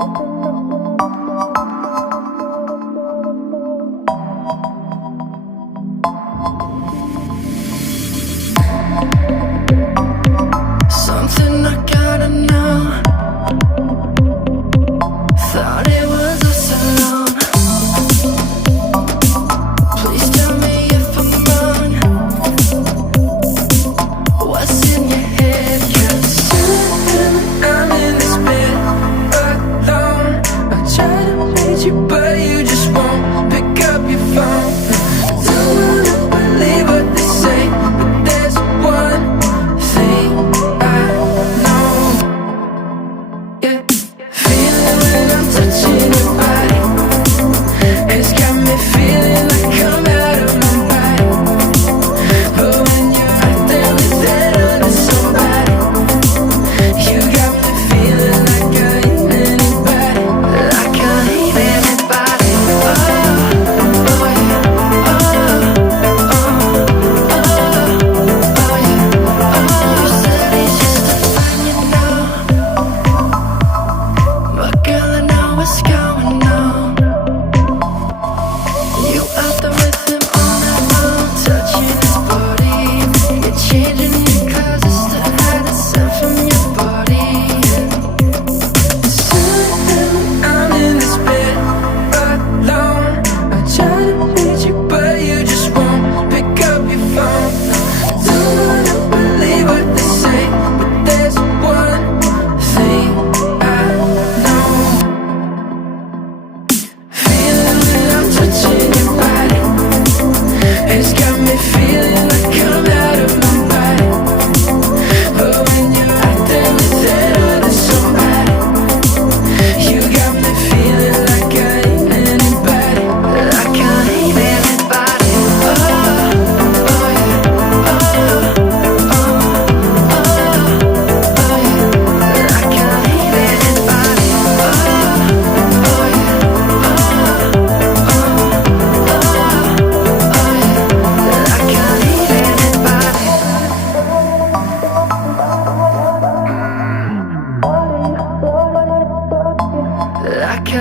Something I gotta know. Thought it was us alone. Please tell me if I'm wrong. What's in your head? 'Cause I'm in this bed alone. I try to reach you, but you just won't pick up your phone. Don't wanna believe what they say, but there's one thing I know. Yeah, feeling when I'm touching your body, it's got me feeling like I'm out of my body. But when you're right there with that other somebody, you got me feeling like I ain't anybody, like I ain't anybody. Oh, oh yeah, oh, oh, oh yeah, oh. Said he's just a fine, you know. But girl, I know what's going on. You out there with him on that phone, touching his body. You're changing your clothes just to hide the scent from your body. Soon I'm in this bed alone. I try to reach you, but you just won't pick up your phone. Don't wanna believe what they say, but there's one thing I know. Feeling when I'm touching your body, it's got me feeling like I'm out of my body. But when you're out there with that other somebody, you got me feeling like I ain't anybody, like I ain't anybody. Oh, oh yeah, oh, oh, oh, oh yeah, like I ain't anybody. Oh, oh yeah, oh, oh, oh yeah, like I ain't anybody. Like I